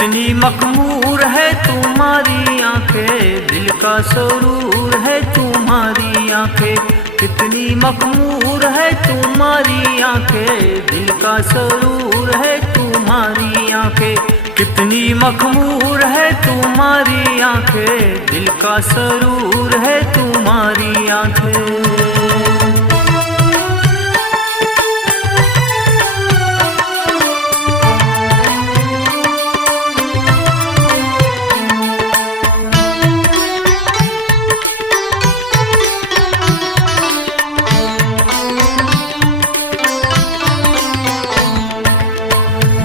कितनी मखमूर है तुम्हारी आंखें, दिल का सुरूर है तुम्हारी आंखें। कितनी मखमूर है तुम्हारी आंखें, दिल का सुरूर है तुम्हारी आंखें। कितनी मखमूर है तुम्हारी आंखें, दिल का सुरूर है तुम्हारी आंखें।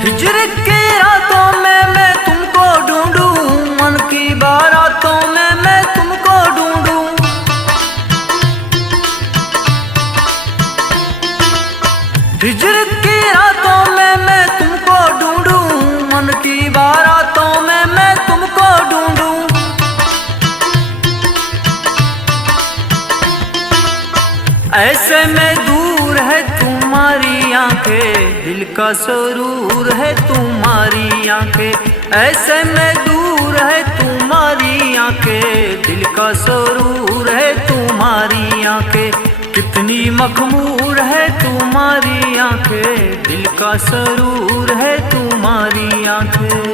हिजर की रातों में मैं तुमको ढूंढूं, मन की बारातों में मैं तुमको ढूंढूं। हिजर की रातों में मैं तुमको ढूंढूं, मन की बारातों में मैं तुमको ढूंढूं। ऐसे में दूर है तुम्हारी आंखें, दिल का सुरूर है तुम्हारी आंखें। ऐसे में दूर है तुम्हारी आंखें, दिल का सुरूर है तुम्हारी आंखें। कितनी मखमूर है तुम्हारी आंखें, दिल का सुरूर है तुम्हारी आंखें।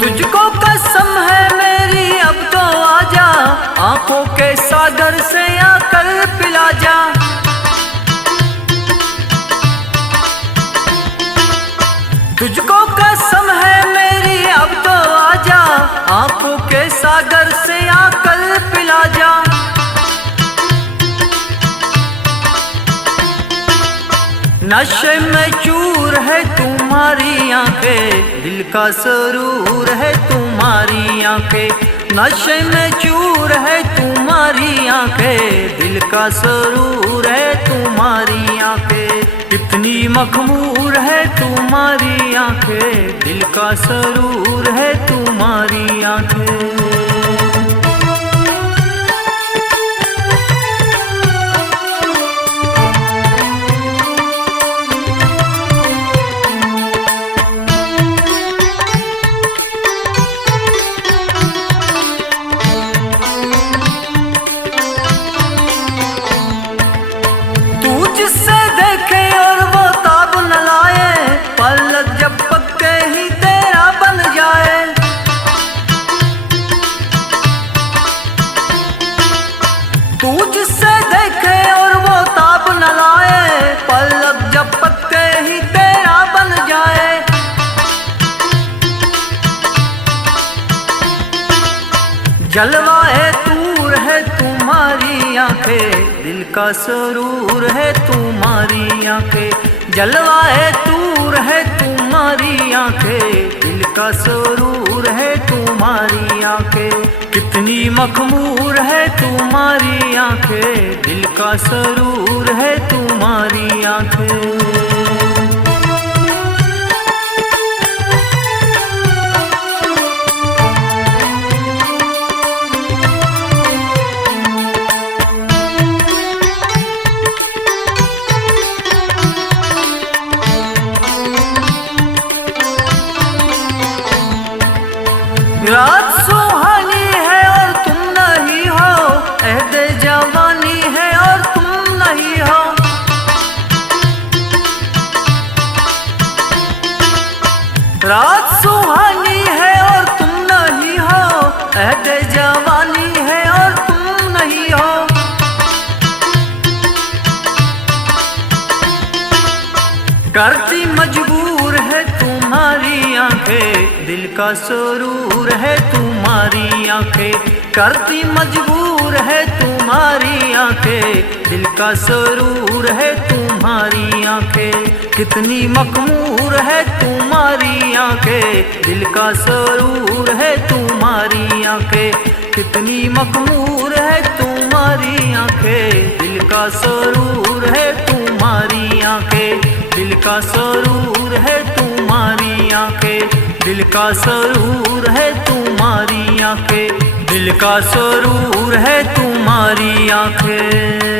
तुझको कसम है मेरी अब तो आजा, आंखों के सागर से आकर पिला जा। तुझको कसम है मेरी अब तो आजा, आंखों के सागर से आकर पिला जा। नशे में चूर है तुम्हारी आंखें, दिल का सुरूर है तुम्हारी आंखें। नशे में चूर है तुम्हारी आंखें, दिल का सुरूर है तुम्हारी आंखें। कितनी मखमूर है तुम्हारी आंखें, दिल का सुरूर है तुम्हारी आंखें। जिससे देखे और वो ताब न लाए, पलक झपक के ही तेरा बन जाए। तू जिससे देखे और वो ताब न लाए, पलक झपक के ही तेरा बन जाए। जलवाए दूर है तुम्हारी आंखें, दिल का सुरूर है तुम्हारी आंखें। जलवाए दूर है तुम्हारी आंखें, दिल का सुरूर है तुम्हारी आंखें। कितनी मखमूर है तुम्हारी आंखें, दिल का सुरूर है तुम्हारी आंखें। रात सुहानी है और तुम नहीं हो, अहदे जवानी है और तुम नहीं हो। रात सुहानी है और तुम नहीं हो, अहदे जवानी है और तुम नहीं हो। करती मजबूर है तुम्हारी आंखें, दिल का सुरूर है तुम्हारी आंखें। करती मजबूर है तुम्हारी आंखें, दिल का सुरूर है तुम्हारी आंखें। कितनी मखमूर है तुम्हारी आंखें, दिल का सुरूर है तुम्हारी आंखें। कितनी मखमूर है तुम्हारी आंखें, दिल का सुरूर है तुम्हारी आंखें। दिल का सुरूर है तुम्हारी आंखें, दिल का सुरूर है तुम्हारी आंखें, दिल का सुरूर है तुम्हारी आंखें।